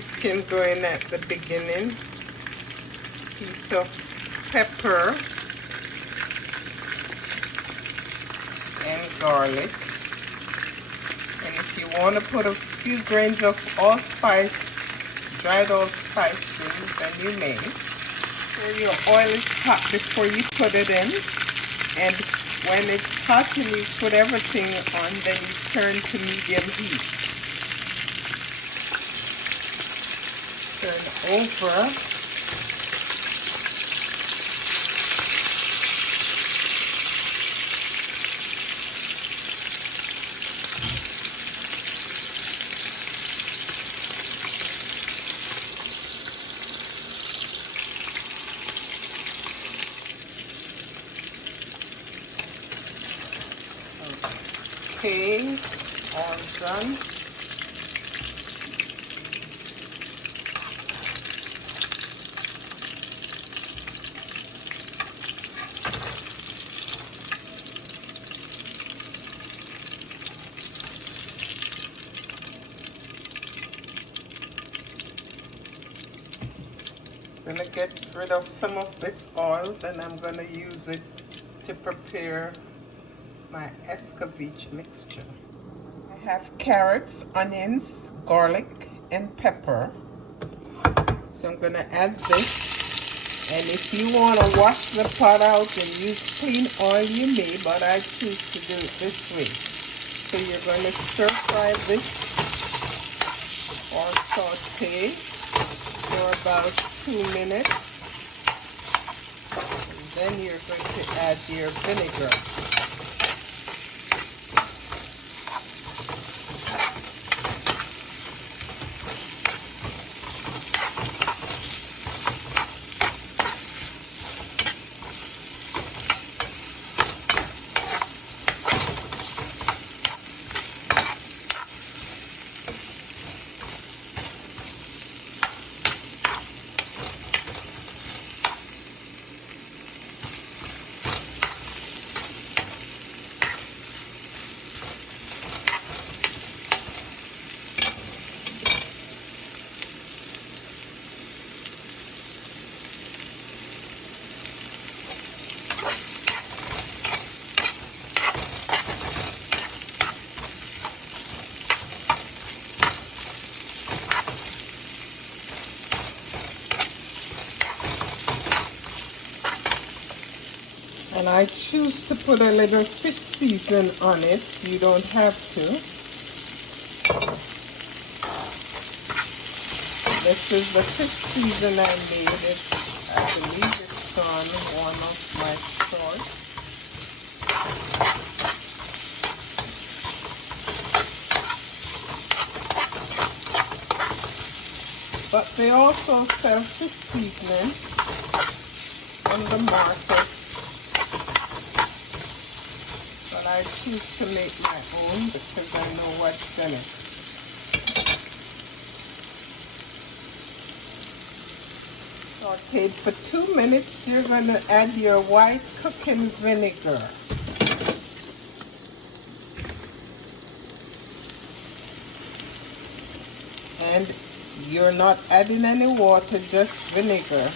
These can go in at the beginning. Piece of pepper and garlic. And if you want to put a few grains of allspice, dried allspice in, then you may. Sure your oil is hot before you put it in. And when it's hot and you put everything on, then you turn to medium heat. Turn over. Okay, all done. I'm gonna get rid of some of this oil, then I'm gonna use it to prepare my Escovitch mixture. I have carrots, onions, garlic, and pepper. So I'm gonna add this. And if you want to wash the pot out and use clean oil, you may, but I choose to do it this way. So you're going to stir fry this or saute for about 2 minutes. And then you're going to add your vinegar. And I choose to put a little fish season on it. You don't have to. This is the fish season I made. I believe it's on one of my shorts. But they also sell fish seasoning on the market. I choose to make my own because I know what's in it. Sauteed for 2 minutes, you're going to add your white cooking vinegar. And you're not adding any water, just vinegar.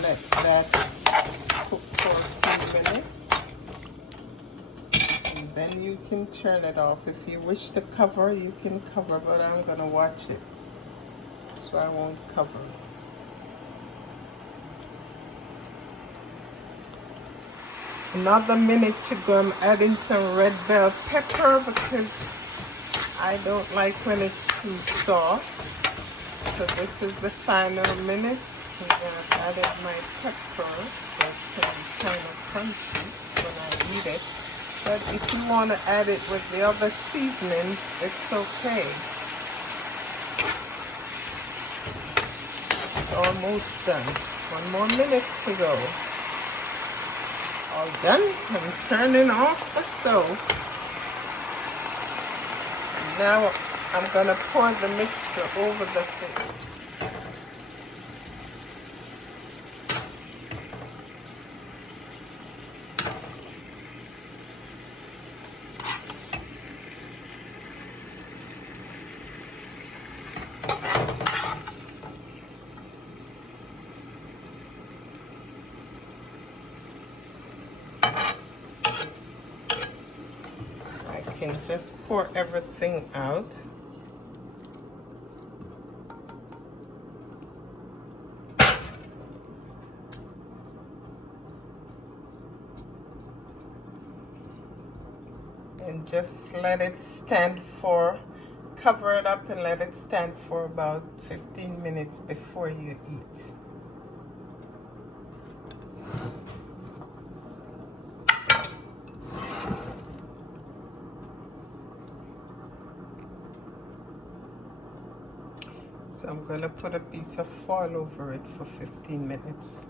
Let that cook for a few minutes, and then you can turn it off. If you wish to cover, you can cover, but I'm going to watch it, so I won't cover. Another minute to go. I'm adding some red bell pepper because I don't like when it's too soft. So this is the final minute. I've added my pepper. That's to be kind of crunchy when I eat it. But if you want to add it with the other seasonings, it's okay. It's almost done. 1 more minute to go. All done. I'm turning off the stove. And now I'm going to pour the mixture over the fish. everything. Just pour everything out. And just let it stand for, cover it up and let it stand for about 15 minutes before you eat. So I'm going to put a piece of foil over it for 15 minutes.